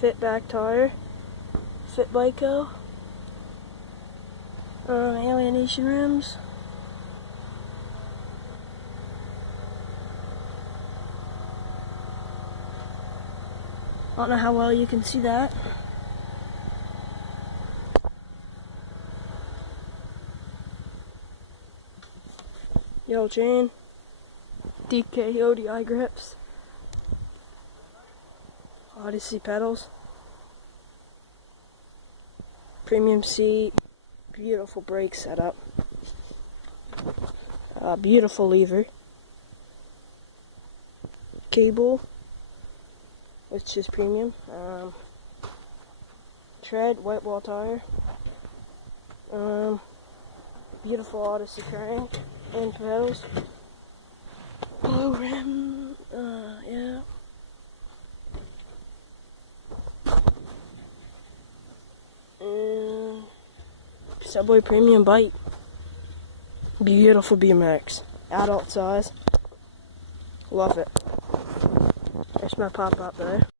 Fit back tire. Fit Biko. Alienation rims. I don't know how well you can see that. Yellow chain. DK ODI grips. Odyssey pedals. Premium seat. Beautiful brake setup. Beautiful lever. Cable, which is premium. Tread, white wall tire. Beautiful Odyssey crank and pedals. Blue rim, yeah. And Subway premium bike. Beautiful BMX. Adult size. Love it. There's my pop-up there.